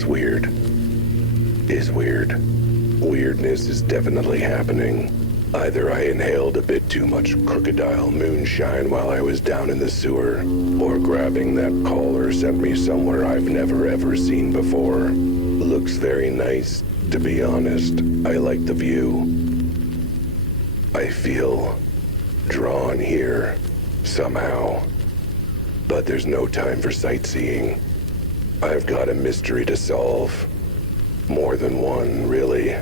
was weird. Is weird. Weirdness is definitely happening. Either I inhaled a bit too much crocodile moonshine while I was down in the sewer, or grabbing that collar sent me somewhere I've never ever seen before. Looks very nice, to be honest. I like the view. I feel drawn here, somehow. But there's no time for sightseeing. I've got a mystery to solve. More than one, really.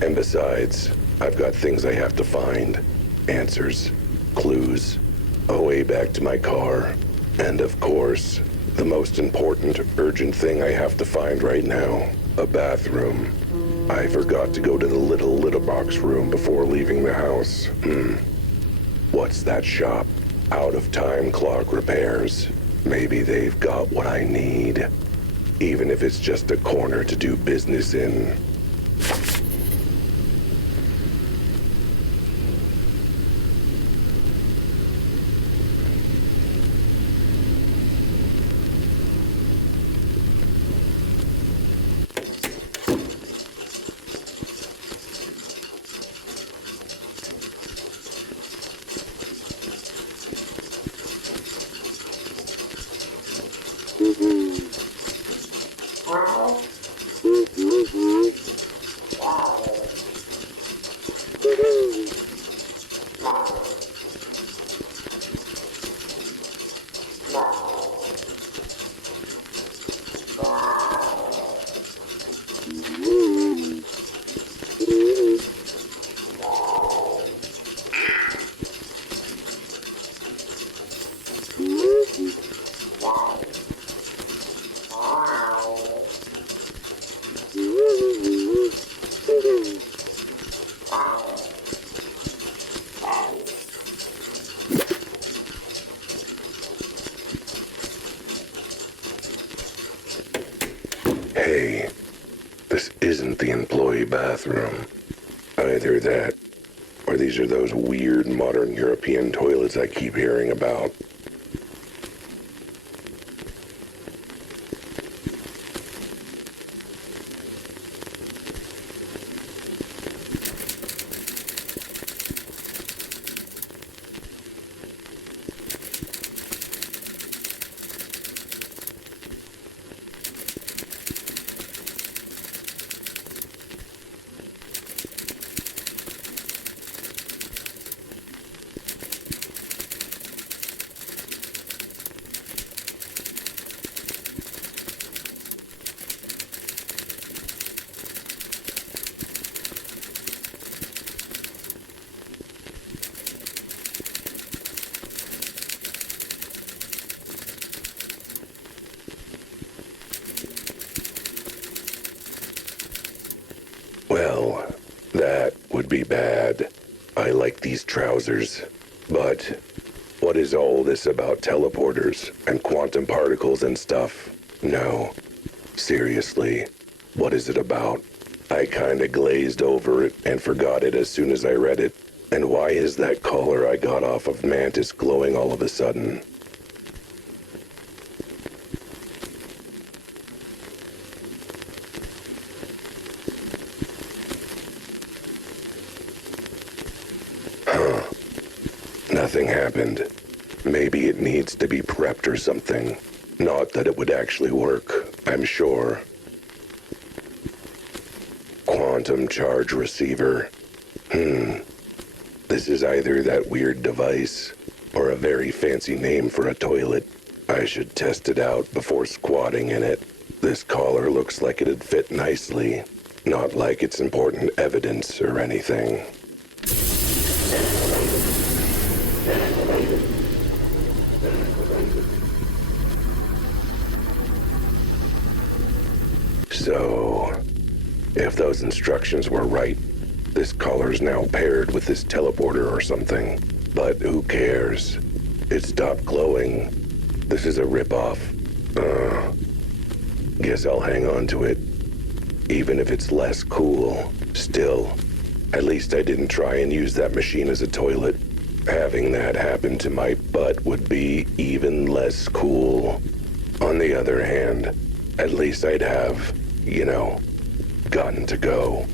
And besides, I've got things I have to find. Answers, clues, a way back to my car. And of course, the most important, urgent thing I have to find right now, a bathroom. I forgot to go to the little box room before leaving the house. What's that shop? Out of time clock repairs. Maybe they've got what I need. Even if it's just a corner to do business in. Hey, this isn't the employee bathroom. Either that, or these are those weird modern European toilets I keep hearing about. Well, that would be bad. I like these trousers. But what is all this about teleporters and quantum particles and stuff? No. Seriously, what is it about? I kinda glazed over it and forgot it as soon as I read it. And why is that collar I got off of Mantis glowing all of a sudden? Nothing happened. Maybe it needs to be prepped or something. Not that it would actually work, I'm sure. Quantum charge receiver. This is either that weird device or a very fancy name for a toilet. I should test it out before squatting in it. This collar looks like it'd fit nicely. Not like it's important evidence or anything. So, if those instructions were right, this collar's now paired with this teleporter or something. But who cares? It stopped glowing. This is a ripoff. Guess I'll hang on to it. Even if it's less cool. Still, at least I didn't try and use that machine as a toilet. Having that happen to my butt would be even less cool. On the other hand, at least I'd have gotten to go.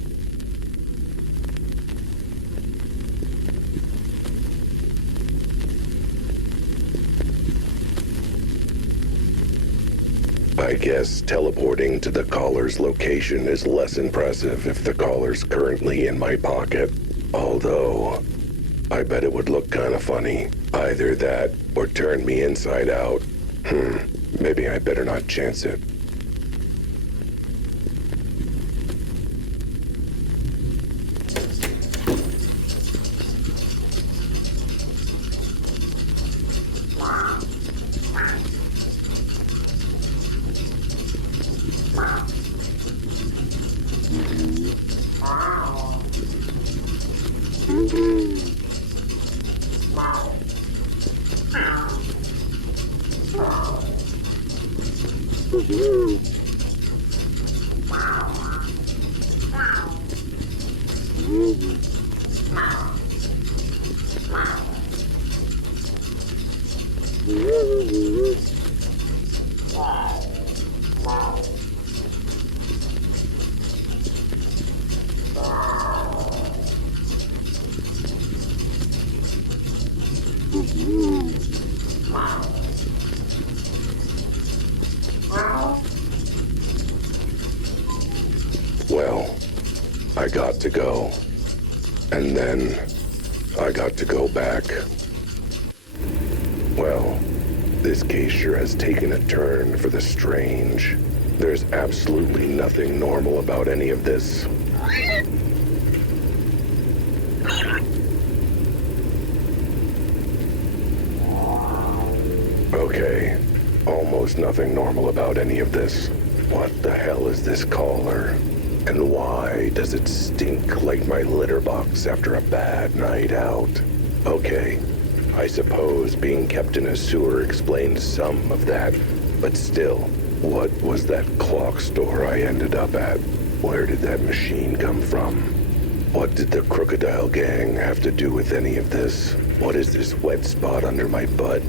I guess teleporting to the caller's location is less impressive if the caller's currently in my pocket. Although, I bet it would look kind of funny. Either that or turn me inside out. Maybe I better not chance it. Well, I got to go. And then I got to go back. Well, this case sure has taken a turn for the strange. There's absolutely nothing normal about any of this. Okay, almost nothing normal about any of this. What the hell is this caller? And why does it stink like my litter box after a bad night out? Okay, I suppose being kept in a sewer explains some of that, but still, what was that clock store I ended up at? Where did that machine come from? What did the Crocodile Gang have to do with any of this? What is this wet spot under my butt?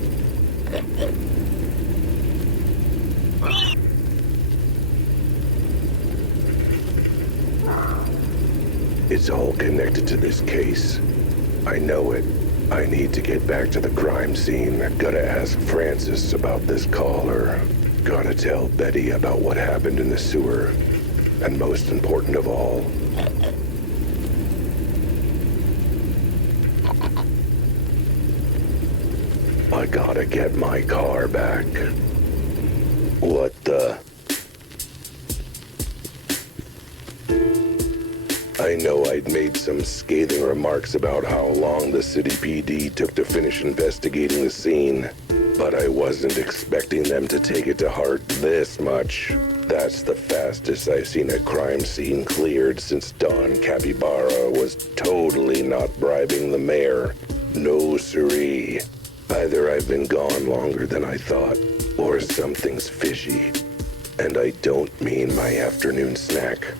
It's all connected to this case. I know it. I need to get back to the crime scene. Gotta ask Francis about this caller. Gotta tell Betty about what happened in the sewer. And most important of all, I gotta get my car back. What the? I know I'd made some scathing remarks about how long the city PD took to finish investigating the scene, but I wasn't expecting them to take it to heart this much. That's the fastest I've seen a crime scene cleared since Don Capybara was totally not bribing the mayor. No siree. Either I've been gone longer than I thought, or something's fishy. And I don't mean my afternoon snack.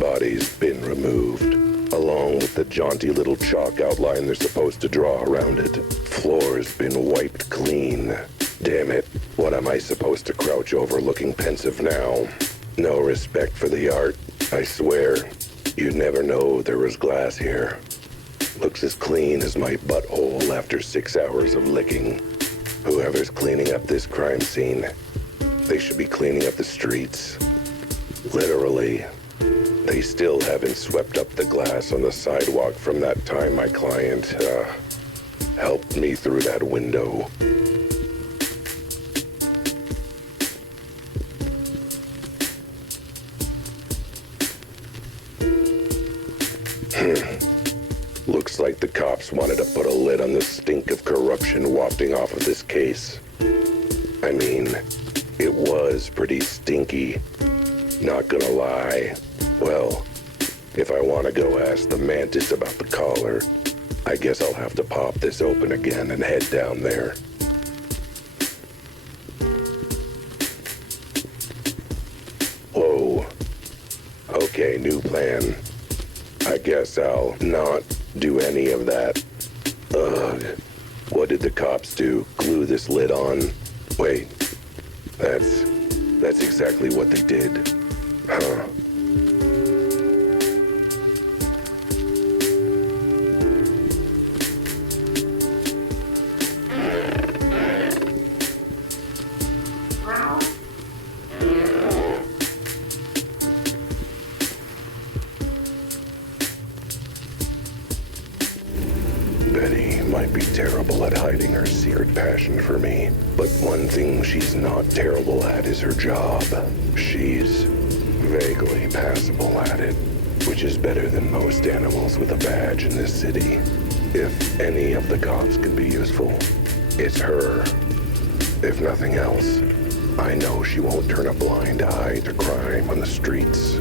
Body's been removed, along with the jaunty little chalk outline they're supposed to draw around it. Floor's been wiped clean. Damn it, what am I supposed to crouch over looking pensive now? No respect for the art, I swear. You'd never know there was glass here. Looks as clean as my butthole after 6 hours of licking. Whoever's cleaning up this crime scene, they should be cleaning up the streets. Literally. They still haven't swept up the glass on the sidewalk from that time my client, helped me through that window. Looks like the cops wanted to put a lid on the stink of corruption wafting off of this case. I mean, it was pretty stinky. Not gonna lie. Well, if I want to go ask the mantis about the collar, I guess I'll have to pop this open again and head down there. Whoa. Okay, new plan. I guess I'll not do any of that. Ugh. What did the cops do? Glue this lid on? Wait. That's exactly what they did. Huh. Betty might be terrible at hiding her secret passion for me, but one thing she's not terrible at is her job. She's vaguely passable at it, which is better than most animals with a badge in this city. If any of the cops can be useful, it's her. If nothing else, I know she won't turn a blind eye to crime on the streets.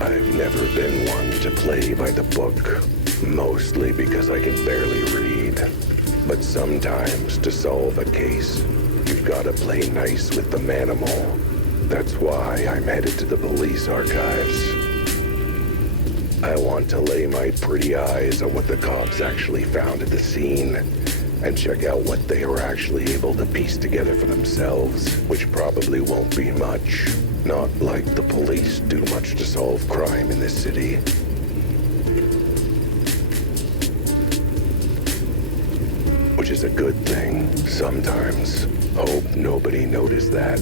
I've never been one to play by the book, mostly because I can barely read. But sometimes, to solve a case, you've got to play nice with the manimal. That's why I'm headed to the police archives. I want to lay my pretty eyes on what the cops actually found at the scene, and check out what they were actually able to piece together for themselves, which probably won't be much. Not like the police do much to solve crime in this city. Which is a good thing, sometimes. Hope nobody noticed that.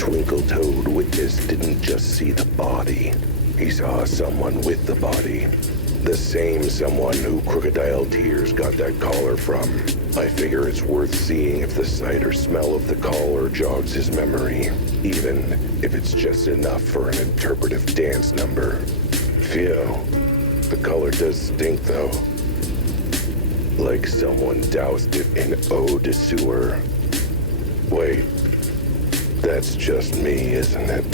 twinkle-toed witness didn't just see the body. He saw someone with the body. The same someone who Crocodile Tears got that collar from. I figure it's worth seeing if the sight or smell of the collar jogs his memory, even if it's just enough for an interpretive dance number. Phew. The collar does stink, though. Like someone doused it in eau de sewer. Wait, that's just me, isn't it?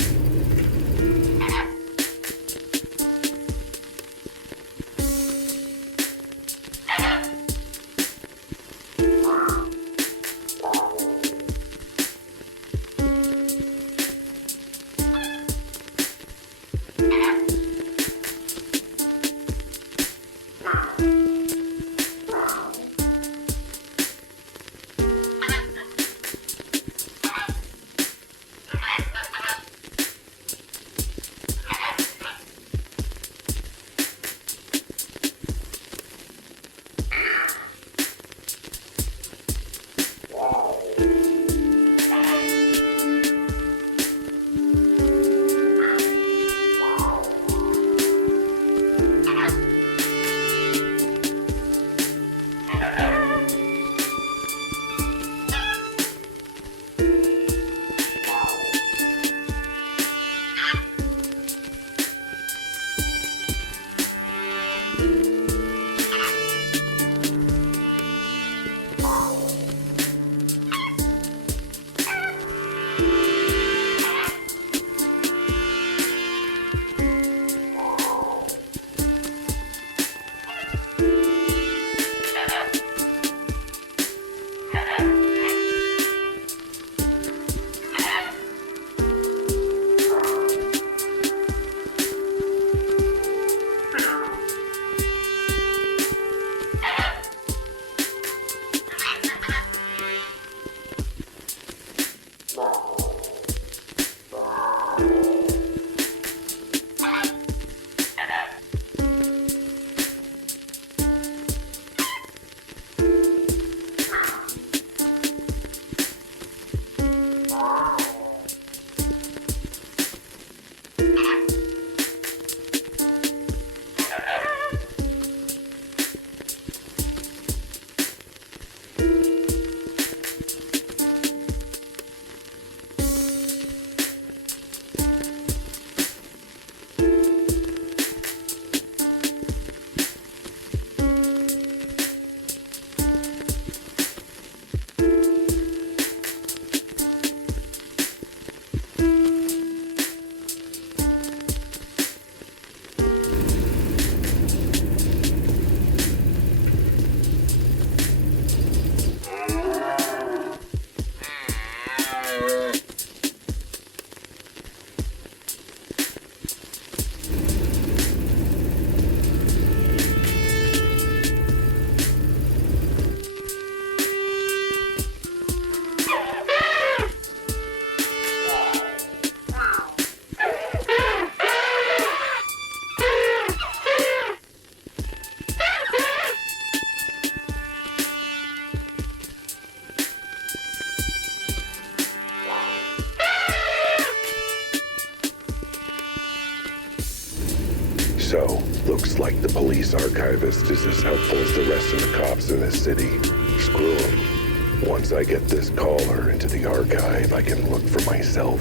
So, looks like the police archivist is as helpful as the rest of the cops in this city. Screw him. Once I get this caller into the archive, I can look for myself.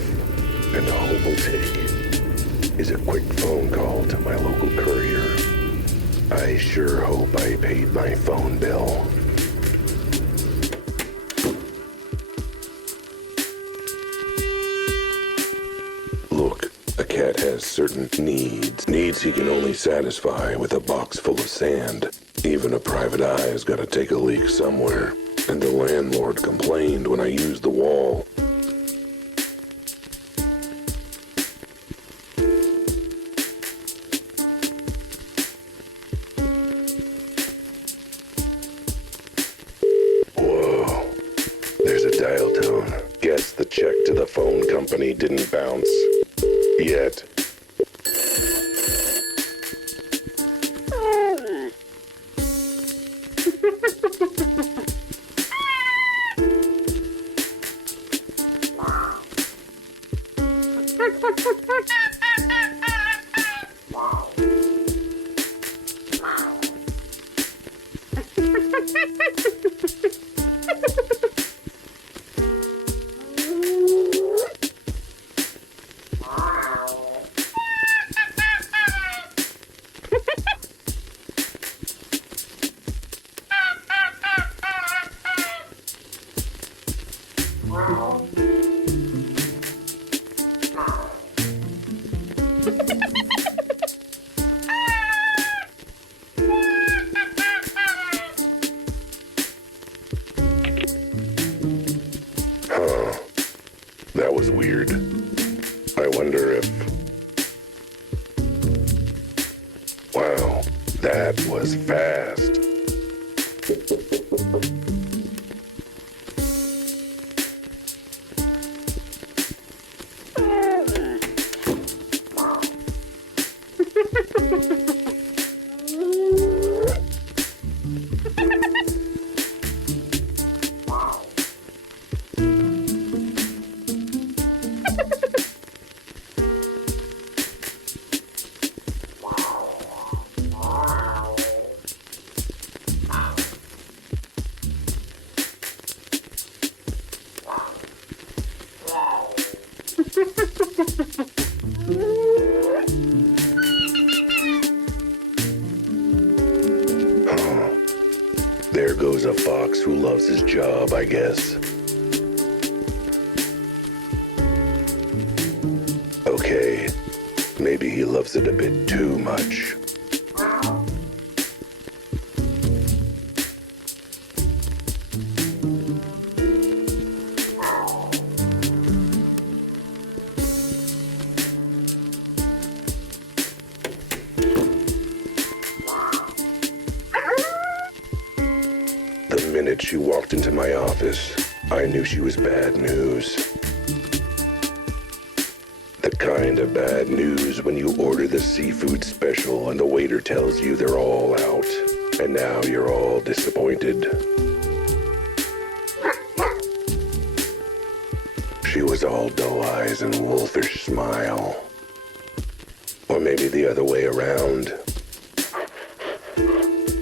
And all it will take is a quick phone call to my local courier. I sure hope I paid my phone bill. Look, a cat has certain needs he can only satisfy with a box full of sand. Even a private eye's gotta take a leak somewhere, and the landlord complained when I used the wall. Whoa, there's a dial tone. Guess the check to the phone company didn't bounce. Yet. That was weird. I wonder if... Wow, that was fast. There goes a fox who loves his job, I guess. Okay, maybe he loves it a bit too much. The minute she walked into my office, I knew she was bad news. The kind of bad news when you order the seafood special and the waiter tells you they're all out, and now you're all disappointed. She was all doe eyes and wolfish smile. Or maybe the other way around.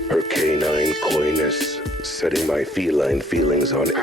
Her canine coyness setting my feline feelings on it.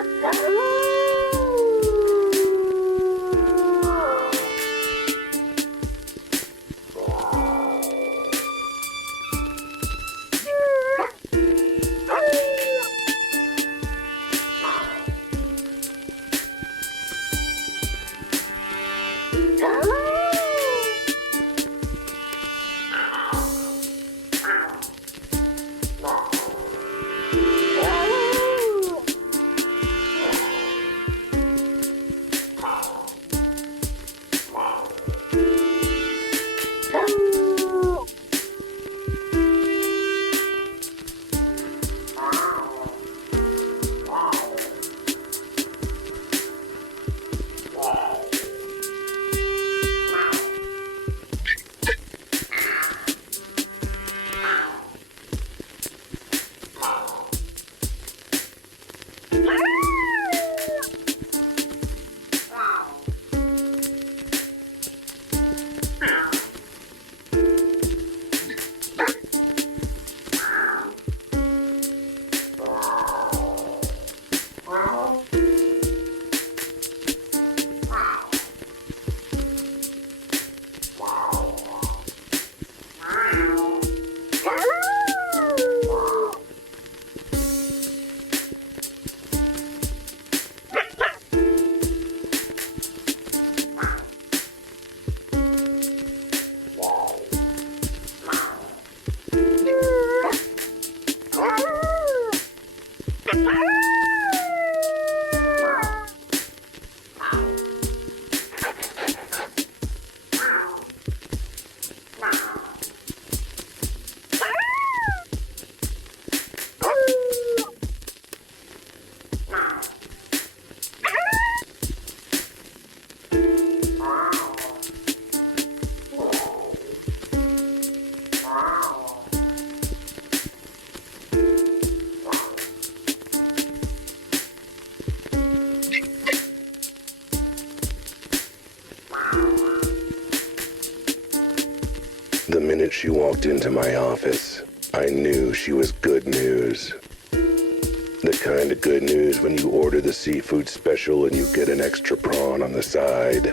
The minute she walked into my office, I knew she was good news. The kind of good news when you order the seafood special and you get an extra prawn on the side.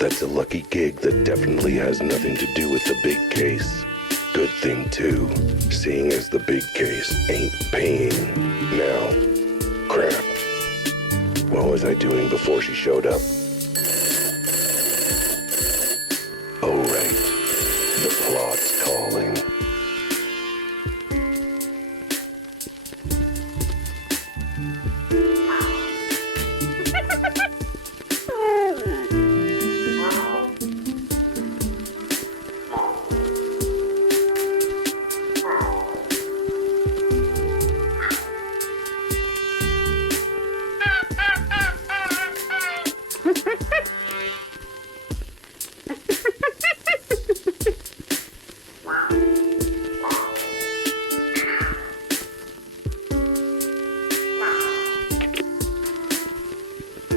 That's a lucky gig that definitely has nothing to do with the big case. Good thing, too, seeing as the big case ain't paying. Now, crap. What was I doing before she showed up? Oh, right. The plot's calling.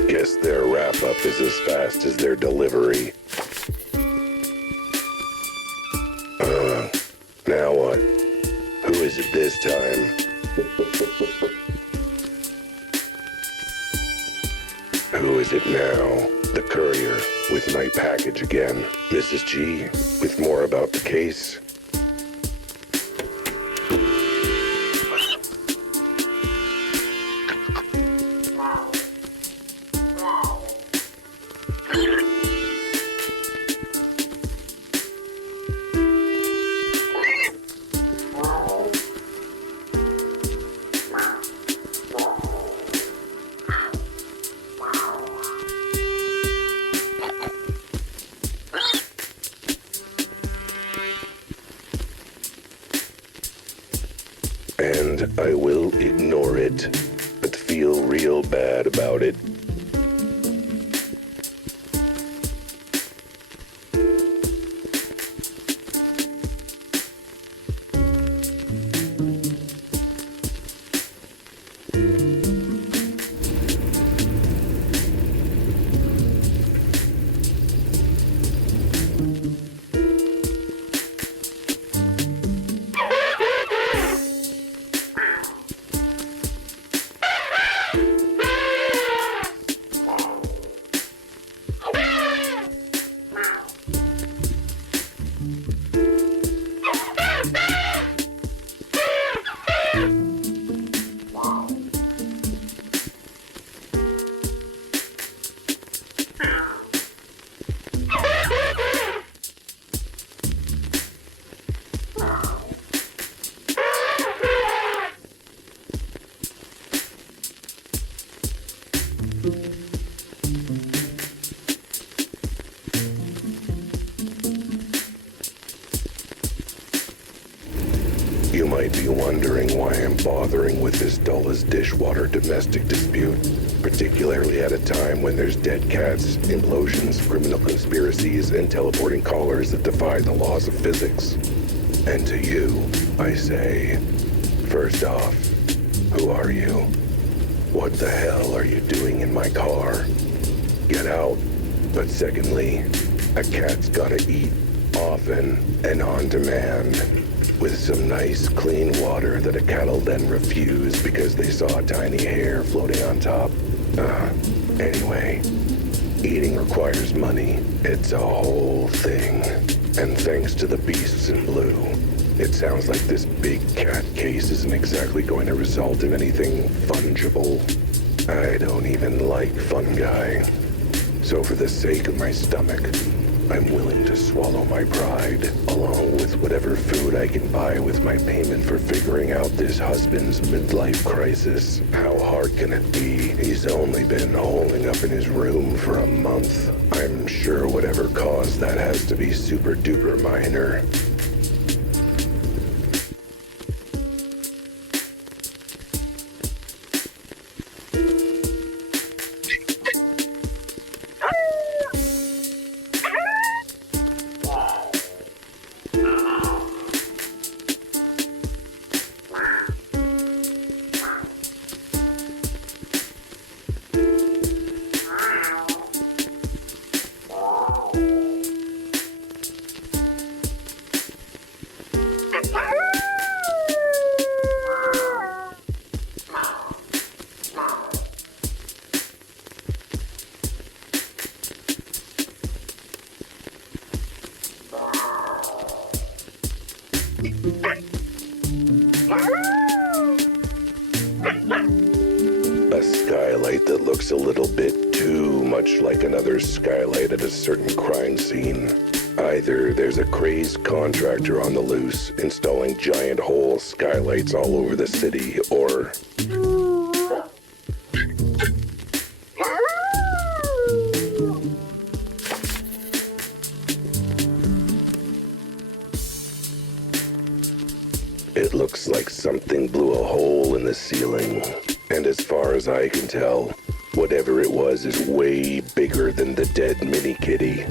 Guess their wrap-up is as fast as their delivery. Now what? Who is it this time? Who is it now? The courier with my package again. Mrs. G with more about the case. And I will ignore it, but feel real bad about it. You might be wondering why I'm bothering with this dull-as-dishwater domestic dispute, particularly at a time when there's dead cats, implosions, criminal conspiracies, and teleporting callers that defy the laws of physics. And to you, I say, first off, who are you? What the hell are you doing in my car? Get out. But secondly, a cat's gotta eat, often and on demand, with some nice, clean water that a cat'll then refuse because they saw a tiny hair floating on top. Anyway, eating requires money. It's a whole thing. And thanks to the beasts in blue, it sounds like this big cat case isn't exactly going to result in anything fungible. I don't even like fungi. So for the sake of my stomach, I'm willing to swallow my pride, along with whatever food I can buy with my payment for figuring out this husband's midlife crisis. How hard can it be? He's only been holing up in his room for a month. I'm sure whatever caused that has to be super duper minor. A skylight that looks a little bit too much like another skylight at a certain crime scene. Either there's a crazed contractor on the loose installing giant hole skylights all over the city, or it looks like something blew a hole in the ceiling. And as far as I can tell, whatever it was is way bigger than the dead mini kitty.